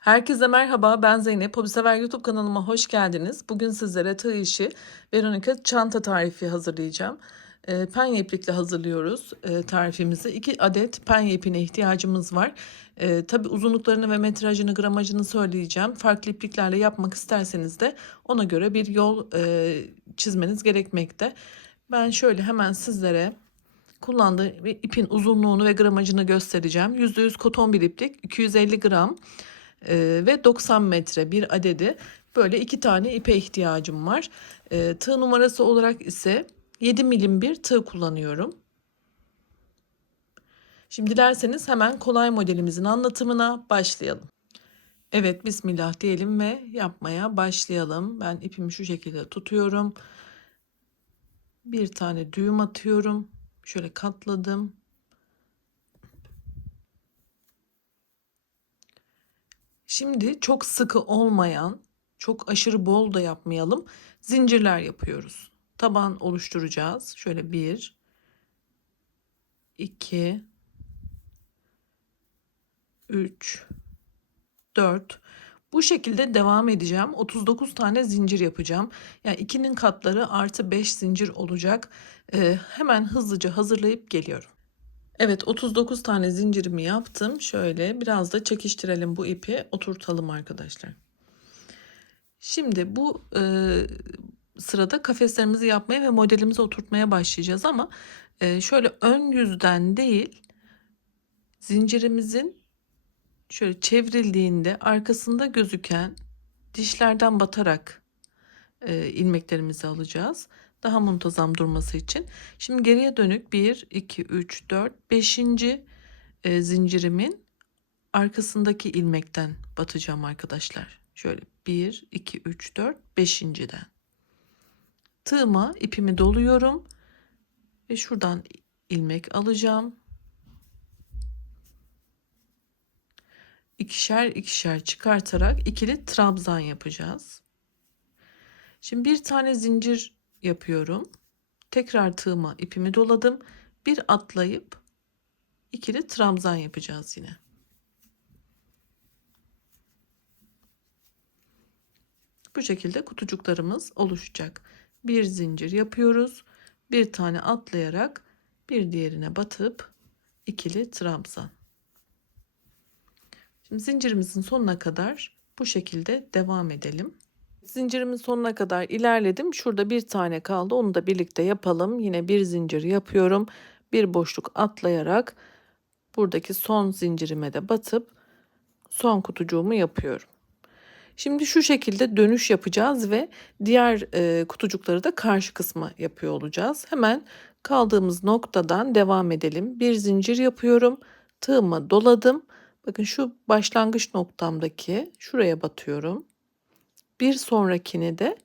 Herkese merhaba, ben Zeynep. Hobisever YouTube kanalıma hoş geldiniz. Bugün sizlere tığ işi Veronica çanta tarifi hazırlayacağım. Penye iplikle hazırlıyoruz tarifimizi. 2 adet penye ipine ihtiyacımız var. Tabii uzunluklarını ve metrajını, gramajını söyleyeceğim. Farklı ipliklerle yapmak isterseniz de ona göre bir yol çizmeniz gerekmekte. Ben şöyle hemen sizlere kullandığım ipin uzunluğunu ve gramajını göstereceğim. %100 koton bir iplik, 250 gram. Ve 90 metre bir adedi. Böyle 2 tane ipe ihtiyacım var. Tığ numarası olarak ise 7 milim bir tığ kullanıyorum. Şimdi dilerseniz hemen kolay modelimizin anlatımına başlayalım. Evet, bismillah diyelim ve yapmaya başlayalım. Ben ipimi şu şekilde tutuyorum. Bir tane düğüm atıyorum. Şöyle katladım. Şimdi çok sıkı olmayan, çok aşırı bol da yapmayalım. Zincirler yapıyoruz. Taban oluşturacağız. Şöyle 1, 2, 3, 4. Bu şekilde devam edeceğim. 39 tane zincir yapacağım. Yani 2'nin katları artı 5 zincir olacak. Hemen hızlıca hazırlayıp geliyorum. Evet, 39 tane zincirimi yaptım. Şöyle biraz da çekiştirelim bu ipi, oturtalım arkadaşlar. Şimdi bu sırada kafeslerimizi yapmaya ve modelimizi oturtmaya başlayacağız ama şöyle ön yüzden değil, zincirimizin şöyle çevrildiğinde arkasında gözüken dişlerden batarak ilmeklerimizi alacağız. Daha muntazam durması için. Şimdi geriye dönük 1, 2, 3, 4, 5. Zincirimin arkasındaki ilmekten batacağım arkadaşlar. Şöyle 1, 2, 3, 4, 5.'den. Tığıma ipimi doluyorum ve şuradan ilmek alacağım. İkişer ikişer çıkartarak ikili trabzan yapacağız. Şimdi bir tane zincir yapıyorum. Tekrar tığıma ipimi doladım. Bir atlayıp ikili trabzan yapacağız yine. Bu şekilde kutucuklarımız oluşacak. Bir zincir yapıyoruz. Bir tane atlayarak bir diğerine batıp ikili trabzan. Şimdi zincirimizin sonuna kadar bu şekilde devam edelim. Zincirimin sonuna kadar ilerledim. Şurada bir tane kaldı. Onu da birlikte yapalım. Yine bir zincir yapıyorum. Bir boşluk atlayarak buradaki son zincirime de batıp son kutucuğumu yapıyorum. Şimdi şu şekilde dönüş yapacağız ve diğer kutucukları da karşı kısma yapıyor olacağız. Hemen kaldığımız noktadan devam edelim. Bir zincir yapıyorum. Tığıma doladım. Bakın şu başlangıç noktamdaki şuraya batıyorum. Bir sonrakini de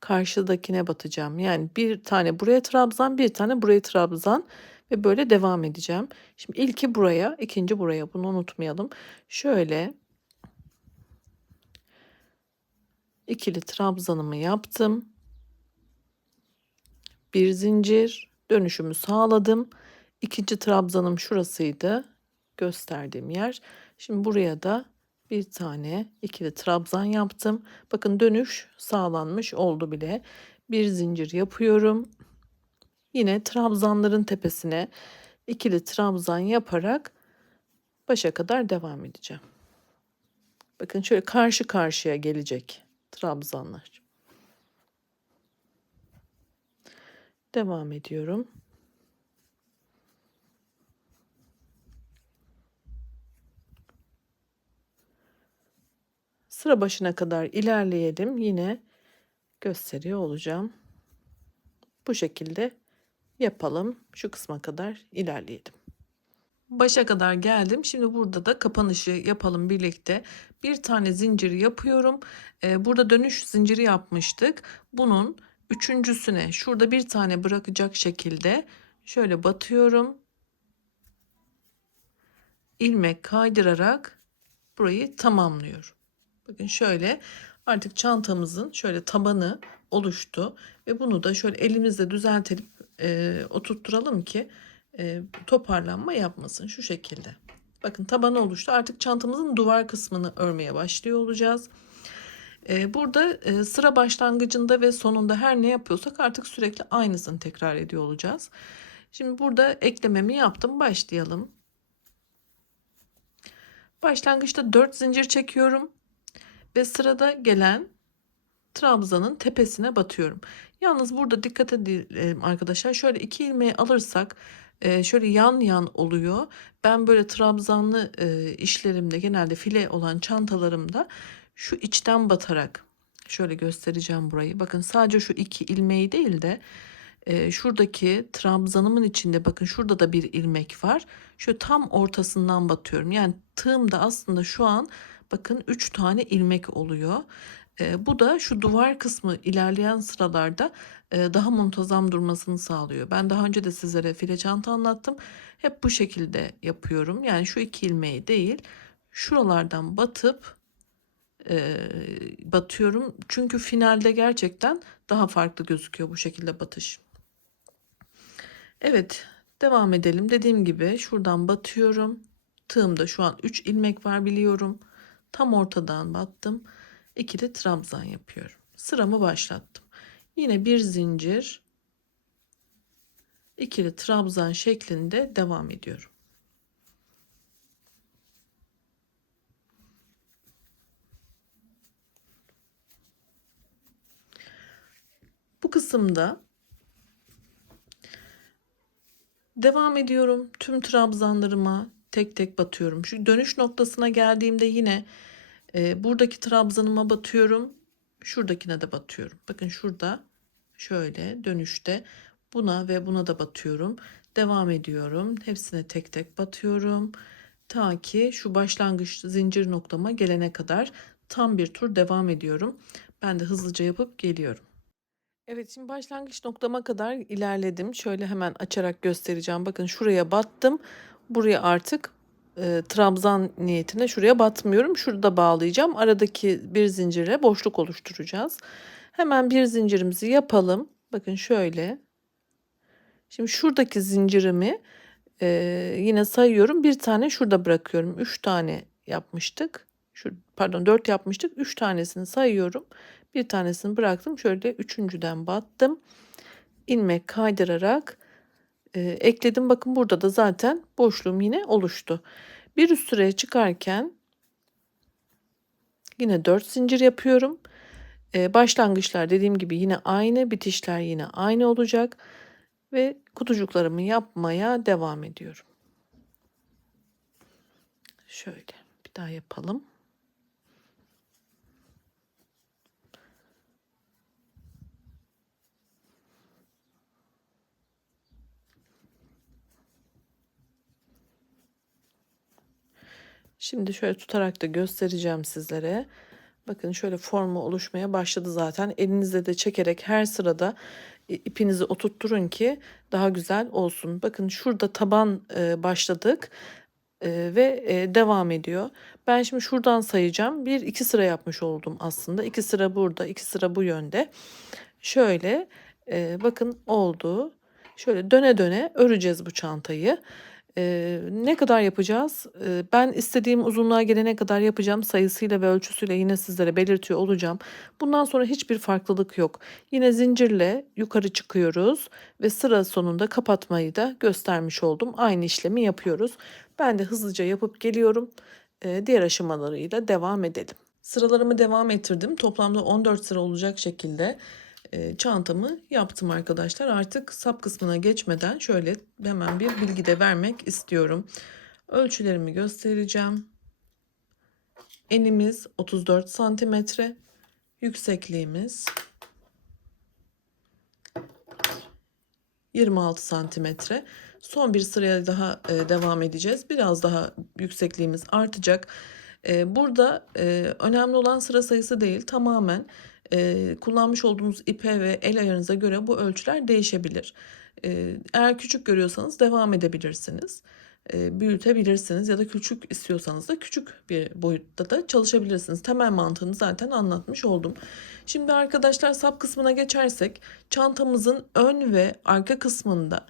karşıdakine batacağım. Yani bir tane buraya trabzan, bir tane buraya trabzan ve böyle devam edeceğim. Şimdi ilki buraya, ikinci buraya. Bunu unutmayalım. Şöyle ikili trabzanımı yaptım. Bir zincir, dönüşümü sağladım. İkinci trabzanım şurasıydı. Gösterdiğim yer. Şimdi buraya da bir tane ikili trabzan yaptım. Bakın dönüş sağlanmış oldu bile. Bir zincir yapıyorum. Yine trabzanların tepesine ikili trabzan yaparak başa kadar devam edeceğim. Bakın şöyle karşı karşıya gelecek trabzanlar. Devam ediyorum. Sıra başına kadar ilerleyelim. Yine gösteriyor olacağım. Bu şekilde yapalım. Şu kısma kadar ilerleyelim. Başa kadar geldim. Şimdi burada da kapanışı yapalım birlikte. Bir tane zincir yapıyorum. Burada dönüş zinciri yapmıştık. Bunun üçüncüsüne şurada bir tane bırakacak şekilde şöyle batıyorum. İlmek kaydırarak burayı tamamlıyorum. Bakın şöyle artık çantamızın şöyle tabanı oluştu ve bunu da şöyle elimizle düzeltelim, oturtturalım ki toparlanma yapmasın şu şekilde. Bakın tabanı oluştu. Artık çantamızın duvar kısmını örmeye başlıyor olacağız. Burada sıra başlangıcında ve sonunda her ne yapıyorsak artık sürekli aynısını tekrar ediyor olacağız. Şimdi burada eklememi yaptım. Başlayalım. Başlangıçta 4 zincir çekiyorum ve sırada gelen trabzanın tepesine batıyorum. Yalnız burada dikkat edelim arkadaşlar. Şöyle 2 ilmeği alırsak şöyle yan yan oluyor. Ben böyle trabzanlı işlerimde, genelde file olan çantalarımda şu içten batarak şöyle göstereceğim burayı. Bakın sadece şu 2 ilmeği değil de şuradaki trabzanımın içinde bakın şurada da bir ilmek var. Şu tam ortasından batıyorum. Yani tığımda aslında şu an bakın 3 tane ilmek oluyor. Bu da şu duvar kısmı ilerleyen sıralarda daha muntazam durmasını sağlıyor. Ben daha önce de sizlere file çanta anlattım. Hep bu şekilde yapıyorum. Yani şu 2 ilmeği değil, şuralardan batıyorum. Çünkü finalde gerçekten daha farklı gözüküyor bu şekilde batış. Evet, devam edelim. Dediğim gibi şuradan batıyorum. Tığımda şu an 3 ilmek var biliyorum. Tam ortadan battım. 2 de trabzan yapıyorum. Sıramı başlattım. Yine bir zincir, ikili trabzan şeklinde devam ediyorum. Bu kısımda devam ediyorum. Tüm trabzanlarıma tek tek batıyorum. Şu dönüş noktasına geldiğimde yine buradaki trabzanıma batıyorum. Şuradakine de batıyorum. Bakın şurada şöyle dönüşte buna ve buna da batıyorum. Devam ediyorum. Hepsine tek tek batıyorum. Ta ki şu başlangıç zincir noktama gelene kadar tam bir tur devam ediyorum. Ben de hızlıca yapıp geliyorum. Evet, şimdi başlangıç noktama kadar ilerledim. Şöyle hemen açarak göstereceğim. Bakın şuraya battım. Buraya artık trabzan niyetine şuraya batmıyorum. Şurada bağlayacağım. Aradaki bir zincire boşluk oluşturacağız. Hemen bir zincirimizi yapalım. Bakın şöyle. Şimdi şuradaki zincirimi yine sayıyorum. Bir tane şurada bırakıyorum. 3 tane yapmıştık. Pardon 4 yapmıştık. 3 tanesini sayıyorum. Bir tanesini bıraktım. Şöyle üçüncüden battım. İlmek kaydırarak ekledim. Bakın burada da zaten boşluğum yine oluştu. Bir üst sıraya çıkarken yine 4 zincir yapıyorum. Başlangıçlar dediğim gibi yine aynı. Bitişler yine aynı olacak. Ve kutucuklarımı yapmaya devam ediyorum. Şöyle bir daha yapalım. Şimdi şöyle tutarak da göstereceğim sizlere. Bakın şöyle formu oluşmaya başladı zaten. Elinizle de çekerek her sırada ipinizi oturtturun ki daha güzel olsun. Bakın şurada taban başladık ve devam ediyor. Ben şimdi şuradan sayacağım. 1-2 sıra yapmış oldum aslında. 2 sıra burada, 2 sıra bu yönde. Şöyle bakın oldu. Şöyle döne döne öreceğiz bu çantayı. Ne kadar yapacağız? Ben istediğim uzunluğa gelene kadar yapacağım. Sayısıyla ve ölçüsüyle yine sizlere belirtiyor olacağım. Bundan sonra hiçbir farklılık yok. Yine zincirle yukarı çıkıyoruz ve sıra sonunda kapatmayı da göstermiş oldum. Aynı işlemi yapıyoruz. Ben de hızlıca yapıp geliyorum. Diğer aşamalarıyla devam edelim. Sıralarımı devam ettirdim. Toplamda 14 sıra olacak şekilde çantamı yaptım arkadaşlar. Artık sap kısmına geçmeden şöyle hemen bir bilgi de vermek istiyorum. Ölçülerimi göstereceğim. Enimiz 34 santimetre. Yüksekliğimiz 26 santimetre. Son bir sıraya daha devam edeceğiz. Biraz daha yüksekliğimiz artacak. Burada önemli olan sıra sayısı değil, tamamen kullanmış olduğunuz ipe ve el ayarınıza göre bu ölçüler değişebilir. Eğer küçük görüyorsanız devam edebilirsiniz. Büyütebilirsiniz ya da küçük istiyorsanız da küçük bir boyutta da çalışabilirsiniz. Temel mantığını zaten anlatmış oldum. Şimdi arkadaşlar sap kısmına geçersek çantamızın ön ve arka kısmında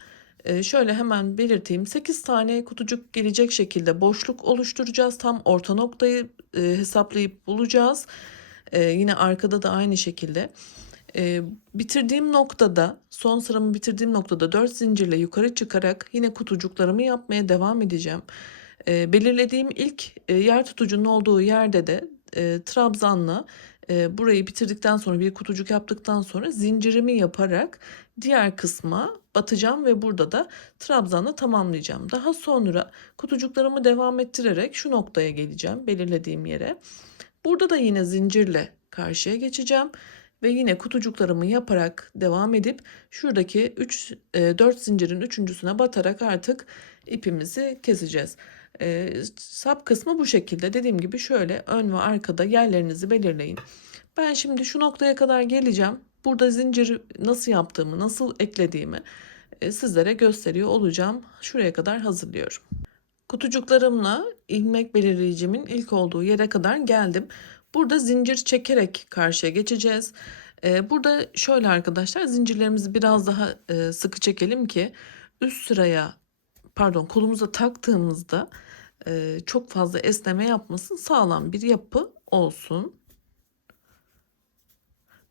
Şöyle hemen belirteyim. 8 tane kutucuk gelecek şekilde boşluk oluşturacağız. Tam orta noktayı hesaplayıp bulacağız. Yine arkada da aynı şekilde. Bitirdiğim noktada, son sıramı bitirdiğim noktada 4 zincirle yukarı çıkarak yine kutucuklarımı yapmaya devam edeceğim. Belirlediğim ilk yer tutucunun olduğu yerde de trabzanla burayı bitirdikten sonra, bir kutucuk yaptıktan sonra zincirimi yaparak diğer kısma batacağım ve burada da trabzanla tamamlayacağım. Daha sonra kutucuklarımı devam ettirerek şu noktaya geleceğim, belirlediğim yere. Burada da yine zincirle karşıya geçeceğim ve yine kutucuklarımı yaparak devam edip şuradaki 4 zincirin üçüncüsüne batarak artık ipimizi keseceğiz. Sap kısmı bu şekilde. Dediğim gibi şöyle ön ve arkada yerlerinizi belirleyin. Ben şimdi şu noktaya kadar geleceğim. Burada zincir nasıl yaptığımı, nasıl eklediğimi sizlere gösteriyor olacağım. Şuraya kadar hazırlıyorum. Kutucuklarımla ilmek belirleyicimin ilk olduğu yere kadar geldim. Burada zincir çekerek karşıya geçeceğiz. Burada şöyle arkadaşlar, zincirlerimizi biraz daha sıkı çekelim ki üst sıraya, pardon, kolumuza taktığımızda çok fazla esneme yapmasın, sağlam bir yapı olsun.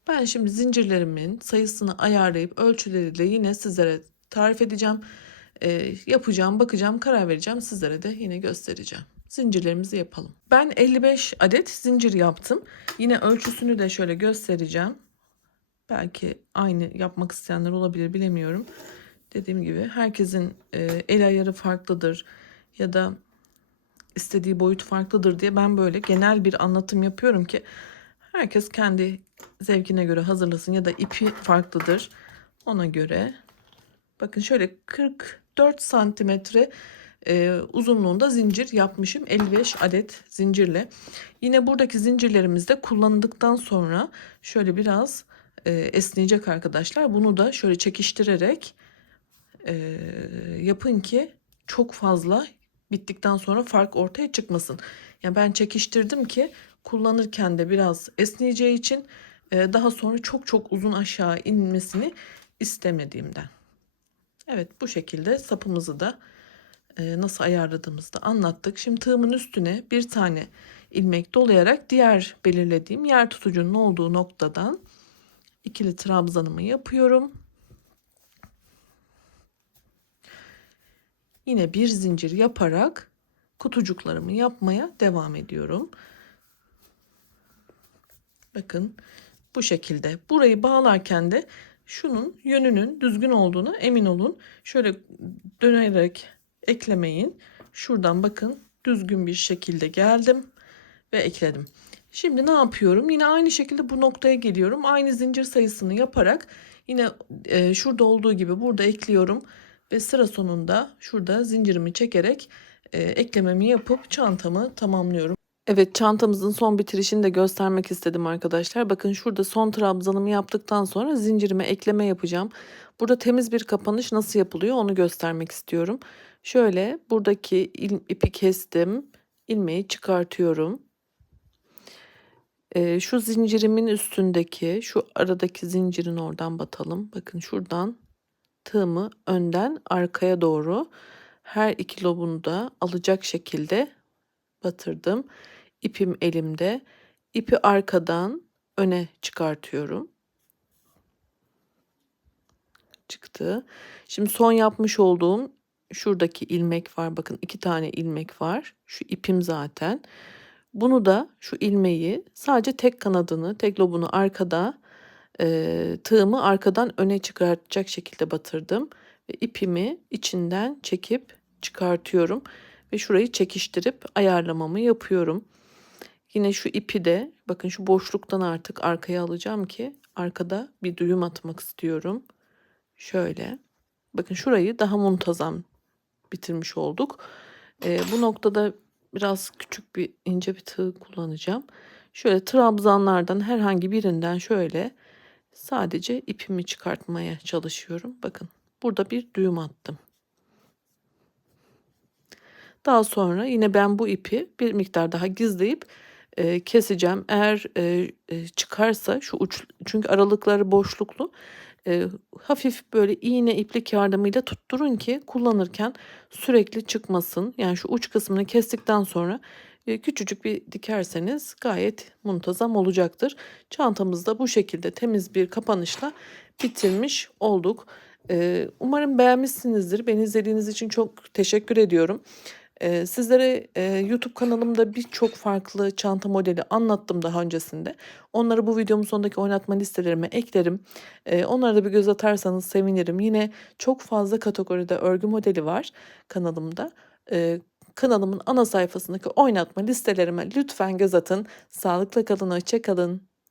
Ben şimdi zincirlerimin sayısını ayarlayıp ölçüleriyle yine sizlere tarif edeceğim. Yapacağım, bakacağım, karar vereceğim. Sizlere de yine göstereceğim. Zincirlerimizi yapalım. Ben 55 adet zincir yaptım. Yine ölçüsünü de şöyle göstereceğim. Belki aynı yapmak isteyenler olabilir, bilemiyorum. Dediğim gibi herkesin el ayarı farklıdır ya da istediği boyut farklıdır diye ben böyle genel bir anlatım yapıyorum ki herkes kendi zevkine göre hazırlasın, ya da ipi farklıdır ona göre. Bakın şöyle 44 santimetre uzunluğunda zincir yapmışım 55 adet zincirle. Yine buradaki zincirlerimiz de kullanıldıktan sonra şöyle biraz esneyecek arkadaşlar. Bunu da şöyle çekiştirerek yapın ki çok fazla bittikten sonra fark ortaya çıkmasın. Yani ben çekiştirdim ki kullanırken de biraz esneyeceği için daha sonra çok çok uzun aşağı inmesini istemediğimden. Evet, bu şekilde sapımızı da nasıl ayarladığımızı da anlattık. Şimdi tığımın üstüne bir tane ilmek dolayarak diğer belirlediğim yer tutucunun olduğu noktadan ikili trabzanımı yapıyorum. Yine bir zincir yaparak kutucuklarımı yapmaya devam ediyorum. Bakın bu şekilde. Burayı bağlarken de şunun yönünün düzgün olduğuna emin olun. Şöyle dönerek eklemeyin. Şuradan bakın düzgün bir şekilde geldim ve ekledim. Şimdi ne yapıyorum? Yine aynı şekilde bu noktaya geliyorum. Aynı zincir sayısını yaparak yine şurada olduğu gibi burada ekliyorum. Ve sıra sonunda şurada zincirimi çekerek eklememi yapıp çantamı tamamlıyorum. Evet, çantamızın son bitirişini de göstermek istedim arkadaşlar. Bakın şurada son trabzanımı yaptıktan sonra zincirime ekleme yapacağım. Burada temiz bir kapanış nasıl yapılıyor onu göstermek istiyorum. Şöyle buradaki ipi kestim. İlmeği çıkartıyorum. Şu zincirimin üstündeki şu aradaki zincirin oradan batalım. Bakın şuradan tığımı önden arkaya doğru her iki lobunu da alacak şekilde batırdım. İpim elimde. İpi arkadan öne çıkartıyorum. Çıktı. Şimdi son yapmış olduğum şuradaki ilmek var. Bakın 2 tane ilmek var. Şu ipim zaten. Bunu da şu ilmeği sadece tek kanadını, tek lobunu arkada, tığımı arkadan öne çıkartacak şekilde batırdım. Ve ipimi içinden çekip çıkartıyorum. Ve şurayı çekiştirip ayarlamamı yapıyorum. Yine şu ipi de bakın şu boşluktan artık arkaya alacağım ki arkada bir düğüm atmak istiyorum. Şöyle. Bakın şurayı daha muntazam bitirmiş olduk. Bu noktada biraz küçük bir ince bir tığ kullanacağım. Şöyle trabzanlardan herhangi birinden şöyle sadece ipimi çıkartmaya çalışıyorum. Bakın burada bir düğüm attım. Daha sonra yine ben bu ipi bir miktar daha gizleyip keseceğim. Eğer çıkarsa şu uç, çünkü aralıkları boşluklu. hafif böyle iğne iplik yardımıyla tutturun ki kullanırken sürekli çıkmasın. Yani şu uç kısmını kestikten sonra küçücük bir dikerseniz gayet muntazam olacaktır. Çantamızı da bu şekilde temiz bir kapanışla bitirmiş olduk. Umarım beğenmişsinizdir. Beni izlediğiniz için çok teşekkür ediyorum. Sizlere YouTube kanalımda birçok farklı çanta modeli anlattım daha öncesinde. Onları bu videomun sonundaki oynatma listelerime eklerim. Onlara da bir göz atarsanız sevinirim. Yine çok fazla kategoride örgü modeli var kanalımda. Kanalımın ana sayfasındaki oynatma listelerime lütfen göz atın. Sağlıkla kalın, hoşça kalın.